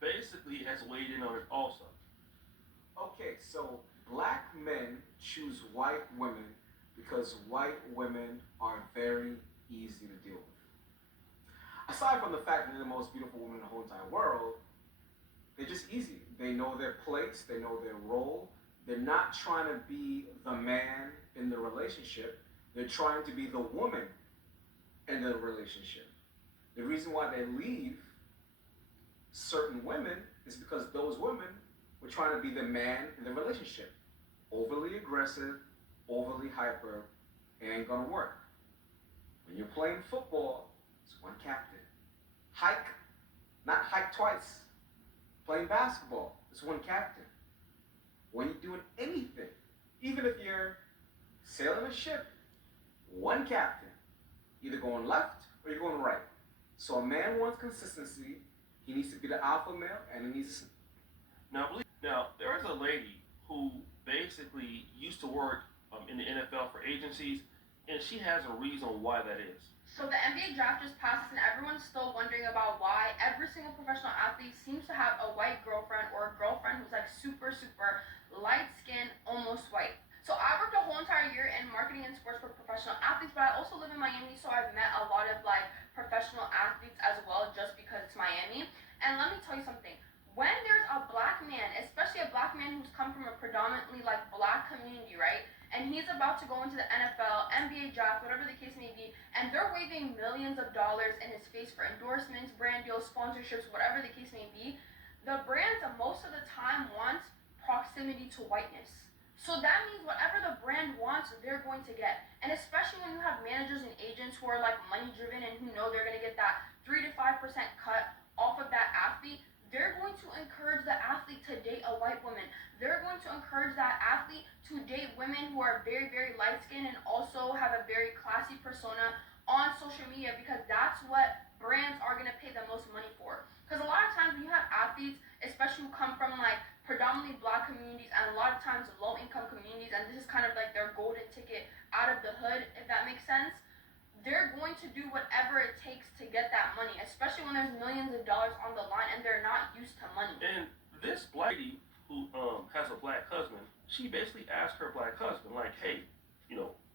basically has weighed in on it also. Okay, so black men choose white women because white women are very easy to deal with. Aside from the fact that they're the most beautiful women in the whole entire world, they're just easy. They know their place, they know their role. They're not trying to be the man in the relationship, they're trying to be the woman in the relationship. The reason why they leave certain women is because those women were trying to be the man in the relationship. Overly aggressive, overly hyper, it ain't gonna work. When you're playing football, it's one captain. Hike, not hike twice. Playing basketball, it's one captain. When you're doing anything, even if you're sailing a ship, one captain. Either going left or you're going right. So a man wants consistency. He needs to be the alpha male, and he needs. Now there is a lady who basically used to work in the NFL for agencies, and she has a reason why that is. So the NBA draft just passes, and everyone's still wondering about why every single professional athlete seems to have a white girlfriend or a girlfriend who's like super, super light skinned, almost white. So I worked a whole entire year in marketing and sports for professional athletes, but I also live in Miami, so I've met a lot of like professional athletes as well, just because it's Miami. And let me tell you something. When there's a black man, especially a black man who's come from a predominantly like black community, right? And he's about to go into the NFL, NBA draft, whatever the case may be, and they're waving millions of dollars in his face for endorsements, brand deals, sponsorships, whatever the case may be, the brands most of the time want proximity to whiteness. So that means whatever the brand wants, they're going to get. And especially when you have managers and agents who are like money driven and who know they're going to get that 3 to 5% cut off of that athlete, they're going to encourage the athlete to date a white woman. They're going to encourage that athlete to date women who are very, very light skinned and also have a very classy persona on social media, because that's what brands are going to pay the most money for. Because a lot of times when you have athletes, especially who come from like predominantly black communities and a lot of times low income communities, and this is kind of like their golden ticket out of the hood, if that makes sense, they're going to do whatever it takes to get that money, especially when there's millions of dollars on the line and they're not used to money. And this black lady who has a black husband, she basically asked her black husband, like, hey,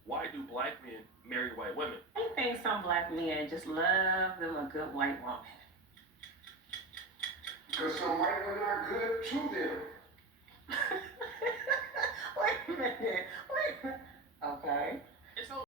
why do black men marry white women? I think some black men just love them a good white woman. Because some white women are good to them. Wait a minute. Wait a minute. Okay.